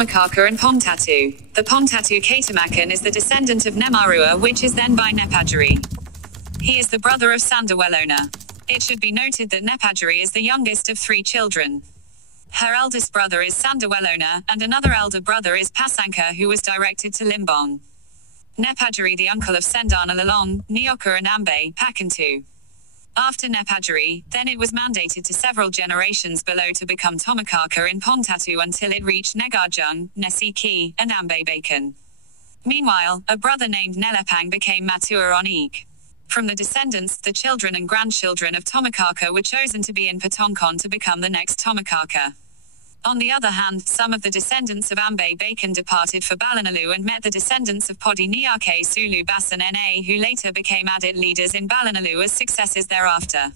Tomakaka and Pongtatu. The Pongtatu Katamakan is the descendant of Nemarua, which is then by Nepajari. He is the brother of Sanda Welona. It should be noted that Nepajari is the youngest of 3 children. Her eldest brother is Sanda Welona, and another elder brother is Pasanka, who was directed to Limbong. Nepajari, the uncle of Sedangkan Bapak, Ne Toka and Ambe Pakuntu. After Nepajari, then it was mandated to several generations below to become Tomakaka in Pongtatu until it reached Negajung, Nesiki, and Ambe Pakuntu. Meanwhile, a brother named Nelepang became Matua Manganan. From the descendants, the children and grandchildren of Tomakaka were chosen to be in Patongkon to become the next Tomakaka. On the other hand, some of the descendants of Ambe Pakuntu departed for Balinaloo and met the descendants of Podi Niake Sulu Basan Na, who later became Adit leaders in Balinaloo as successors thereafter.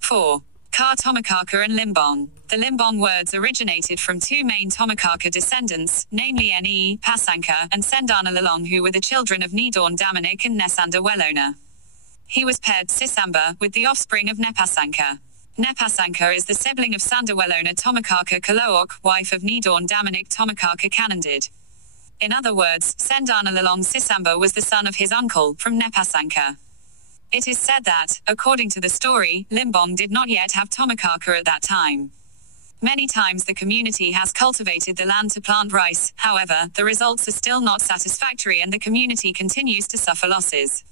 4. Ka Tomakaka and Limbong. The Limbong words originated from 2 main Tomakaka descendants, namely Ne Pasanka and Sedangkan Bapak, who were the children of Ne Daun Damanik and Ne Sanda Welona. He was paired Sisamba with the offspring of Nepasanka. Nepasanka is the sibling of Sanda Welona Tomakaka Kalape, wife of Ne Daun Damanik Tomakaka Kanan Lel-lua. In other words, Sedangkan Bapak Sisamba was the son of his uncle, from Nepasanka. It is said that, according to the story, Limbong did not yet have Tomakaka at that time. Many times the community has cultivated the land to plant rice, however, the results are still not satisfactory and the community continues to suffer losses.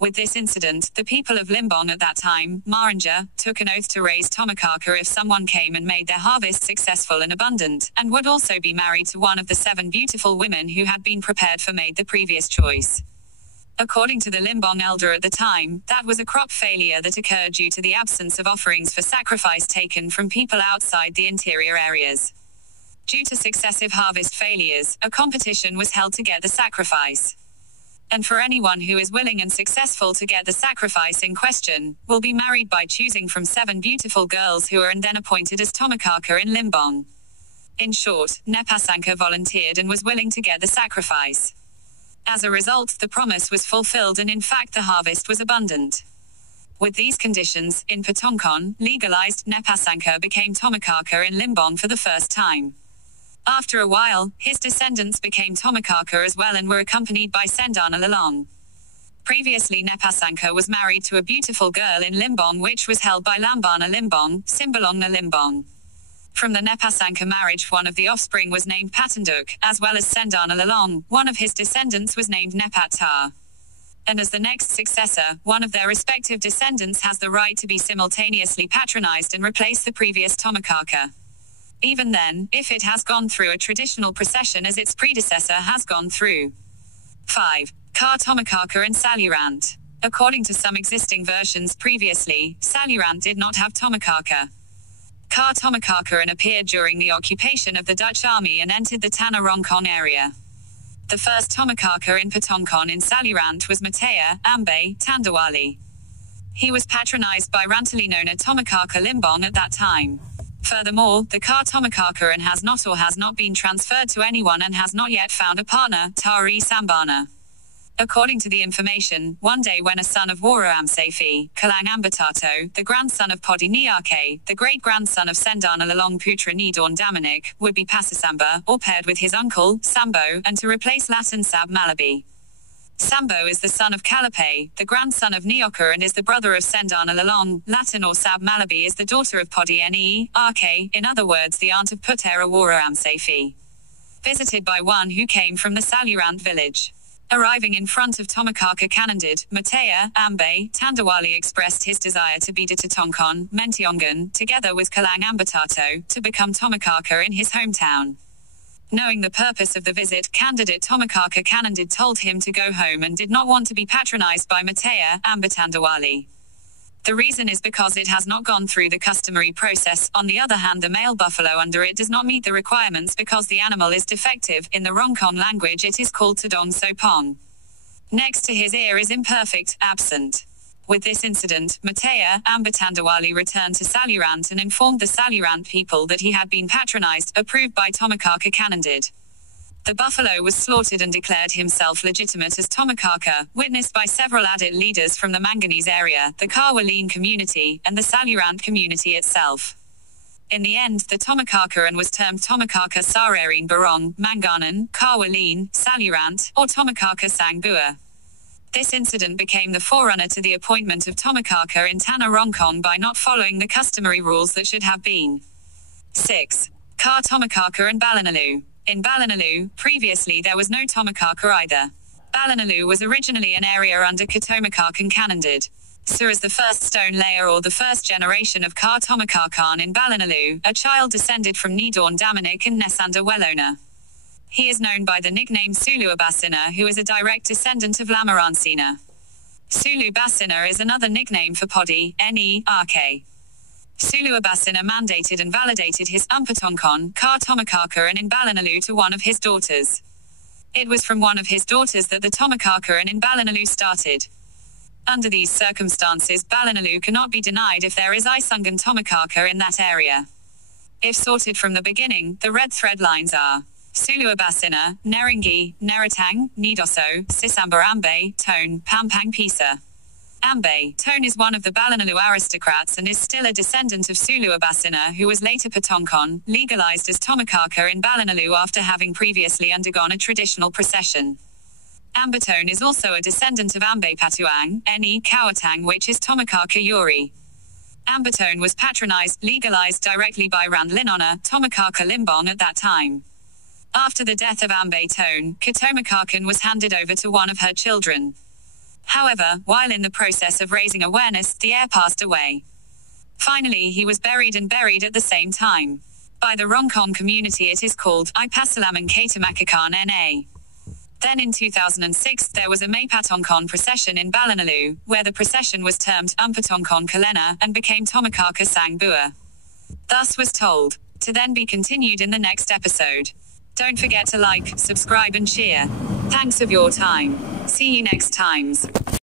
With this incident, the people of Limbong at that time, Maranja, took an oath to raise Tomakaka if someone came and made their harvest successful and abundant, and would also be married to one of the 7 beautiful women who had been prepared for made the previous choice. According to the Limbong elder at the time, that was a crop failure that occurred due to the absence of offerings for sacrifice taken from people outside the interior areas. Due to successive harvest failures, a competition was held to get the sacrifice. And for anyone who is willing and successful to get the sacrifice in question, will be married by choosing from 7 beautiful girls who are and then appointed as Tomakaka in Limbong. In short, Nepasanka volunteered and was willing to get the sacrifice. As a result, the promise was fulfilled and in fact the harvest was abundant. With these conditions, in Patongkon, legalized, Nepasanka became Tomakaka in Limbong for the first time. After a while, his descendants became Tomakaka as well and were accompanied by Sedangkan Bapak. Previously Nepasanka was married to a beautiful girl in Limbong which was held by Lambana Limbong, Simbalongna Limbong. From the Nepasanka marriage one of the offspring was named Patanduk, as well as Sedangkan Bapak, one of his descendants was named Nepatar. And as the next successor, one of their respective descendants has the right to be simultaneously patronized and replace the previous Tomakaka. Even then, if it has gone through a traditional procession as its predecessor has gone through. 5. Ka Tomakaka and Salurant. According to some existing versions previously, Salurant did not have Tomakaka. Ka Tomakaka and appeared during the occupation of the Dutch army and entered the Tanah Rongkong area. The first Tomakaka in Patongkon in Salurant was Matea Ambe Tandawali. He was patronized by Rantalinona Tomakaka Limbong at that time. Furthermore, the Ka Tomakaka and has not been transferred to anyone and has not yet found a partner, Tari Sambana. According to the information, one day when a son of Wara Amsefi, Kalang Ambatato, the grandson of Podi Niake, the great-grandson of Sedangkan Bapak Putra Ne Daun Damanik, would be Pasasamba, or paired with his uncle, Sambo, and to replace Latin Sab Malabi. Sambo is the son of Kalape, the grandson of Ne Toka and is the brother of Sedangkan Bapak. Latin or Sab Malabi is the daughter of Podi Ne Arke, in other words the aunt of Putera Wara Amsefi. Visited by one who came from the Salurant village. Arriving in front of Tomakaka Kanan Lel-lua, Matea Ambe Tandawali expressed his desire to be Tonkon Mentiongan, together with Kalang Ambatato, to become Tomakaka in his hometown. Knowing the purpose of the visit, candidate Tomakaka Kanan Lel-lua told him to go home and did not want to be patronized by Matea Ambatandawali. The reason is because it has not gone through the customary process. On the other hand, the male buffalo under it does not meet the requirements because the animal is defective. In the Rongkong language it is called Tadong Sopong. Next to his ear is imperfect, absent. With this incident, Matea Ambatandawali returned to Salurant and informed the Salurant people that he had been patronized, approved by Tomakaka Kanan Lel-lua. The buffalo was slaughtered and declared himself legitimate as Tomakaka, witnessed by several Adit leaders from the Manganese area, the Kawaleen community, and the Salurant community itself. In the end, the Tomakaka was termed Tomakaka Sarerine Barong, Manganan, Kawalin, Salurant, or Tomakaka Sang Bua. This incident became the forerunner to the appointment of Tomakaka in Tanah Rongkong by not following the customary rules that should have been. 6. Ka Tomakaka and Balanalu. In Balanalu, previously there was no Tomakaka either. Balanalu was originally an area under Tomakaka Kanan So as the first stone layer or the first generation of Ka Tomakaka in Balanalu, a child descended from Ne Daun Damanik and Ne Sanda Welona. He is known by the nickname Sulu Abasina, who is a direct descendant of Lamaransina. Sulu Basina is another nickname for Podi, N.E.R.K. Sulu Abasina mandated and validated his Umpatonkon, Ka Tomakaka and in Balanalu to one of his daughters. It was from one of his daughters that the Tomakaka and in Balanalu started. Under these circumstances, Balanalu cannot be denied if there is Isungan Tomakaka in that area. If sorted from the beginning, the red thread lines are Sulu Abasina, Neringi, Neratang, Nidoso, Sisamba Ambe, Tone, Pampang Pisa. Ambe, Tone is one of the Balanalu aristocrats and is still a descendant of Sulu Abasina, who was later Patonkon, legalized as Tomakaka in Balanalu after having previously undergone a traditional procession. Ambatone is also a descendant of Ambe Patuang, Ne Kawatang, which is Tomakaka Yuri. Ambatone was patronized, legalized directly by Randlinona, Tomakaka Limbong at that time. After the death of Ambe Tone, Tomakaka was handed over to one of her children. However, while in the process of raising awareness, the heir passed away. Finally, he was buried at the same time. By the Rongkong community it is called Ipasalaman Tomakaka Na. Then in 2006 there was a Maypatonkon procession in Balanalu, where the procession was termed Umpatonkon Kalena and became Tomakaka Sang Bua. Thus was told. To then be continued in the next episode. Don't forget to like, subscribe and share. Thanks of your time. See you next times.